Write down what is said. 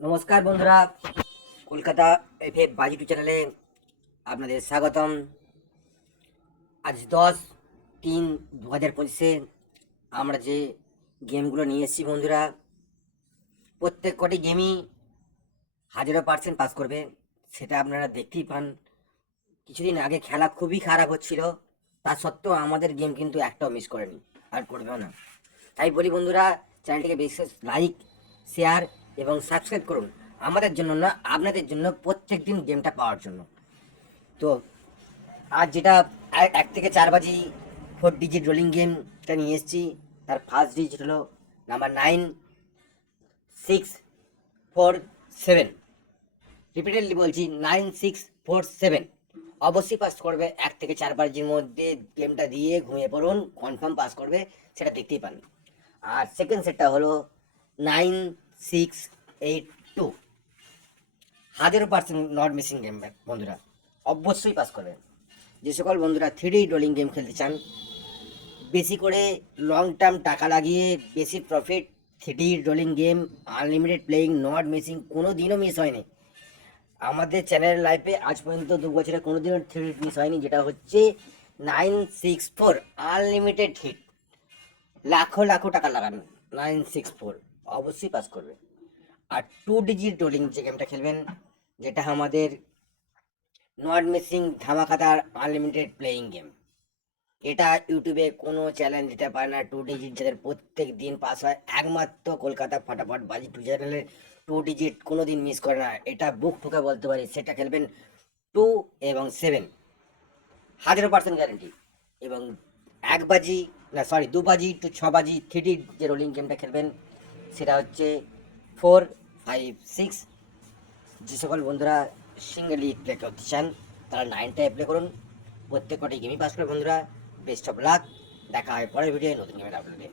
নমস্কার বন্ধুরা, কলকাতা এফএ বাজি 2 চ্যানেলে আপনাদের স্বাগতম। আজ 10-3-2025-এ আমরা যে গেমগুলো নিয়ে এসেছি বন্ধুরা, প্রত্যেক কটি গেমই 1000% পাস করবে, সেটা আপনারা দেখতেই পান। কিছুদিন আগে খেলা খুবই খারাপ হচ্ছিল, তা সত্ত্বেও আমাদের গেম কিন্তু একটাও মিস করেনি, আর করবেও না। তাই বলি বন্ধুরা, চ্যানেলটিকে বিশেষ লাইক, শেয়ার এবং সাবস্ক্রাইব করুন, আমাদের জন্য না, আপনাদের জন্য, প্রত্যেক দিন গেমটা পাওয়ার জন্য। তো আজ যেটা 1 থেকে 4 বাজি 4 ডিজিট রোলিং গেমটা নিয়ে এসেছি, তার ফার্স্ট ডিজিট হলো নাম্বার 9647। রিপিটেডলি বলছি, 9647। অবশ্যই পাস করবে। 1 থেকে 4 বাজির মধ্যে গেমটা দিয়ে ঘুমিয়ে পড়ুন, কনফার্ম পাস করবে, সেটা দেখতেই পান। আর সেকেন্ড সেটটা হলো 9682। 100% নট মিসিং গেম বন্ধুরা, অবশ্যই পাস করবে। যে সকল বন্ধুরা 3D রোলিং গেম খেলতে চান, বেশি করে লং টার্ম টাকা লাগিয়ে বেশি profit, 3D rolling game, unlimited playing, not missing, কোনো দিনও মিস হয়নি আমাদের চ্যানেল লাইফে। আজ পর্যন্ত 2 বছরে কোনো দিনও 3D মিস হয়নি, যেটা হচ্ছে 964। আনলিমিটেড হিট, লাখো লাখো টাকা লাগানো। 964 অবশ্যই পাস করবে। আর 2 ডিজিট রোলিং যে গেমটা খেলবেন, যেটা আমাদের নট মিসিং ধামাকাদার আনলিমিটেড প্লেয়িং গেম, এটা ইউটিউবে কোনো চ্যালেঞ্জ দিতে পারে না। 2 ডিজিট যাদের প্রত্যেক দিন পাস হয়, একমাত্র কলকাতা ফাটাফাট বাজি 2 চ্যানেলের 2 ডিজিট কোনো দিন মিস করে না, এটা বুক ঠুকে বলতে পারি। সেটা খেলবেন 2 এবং 7, 1000% গ্যারেন্টি। এবং 1 বাজি, না সরি, 2 বাজি to 6 বাজি 3D যে রোলিং গেমটা খেলবেন, সেটা হচ্ছে 4, 5, 6। যে সকল বন্ধুরা সিঙ্গেলি প্লে করতে চান, তারা 9টায় প্লে করুন, প্রত্যেক কটি গেমই পাস করে বন্ধুরা। বেস্ট অফ লাক, দেখা হয় পরের ভিডিও নতুন গেমের আপলোডে।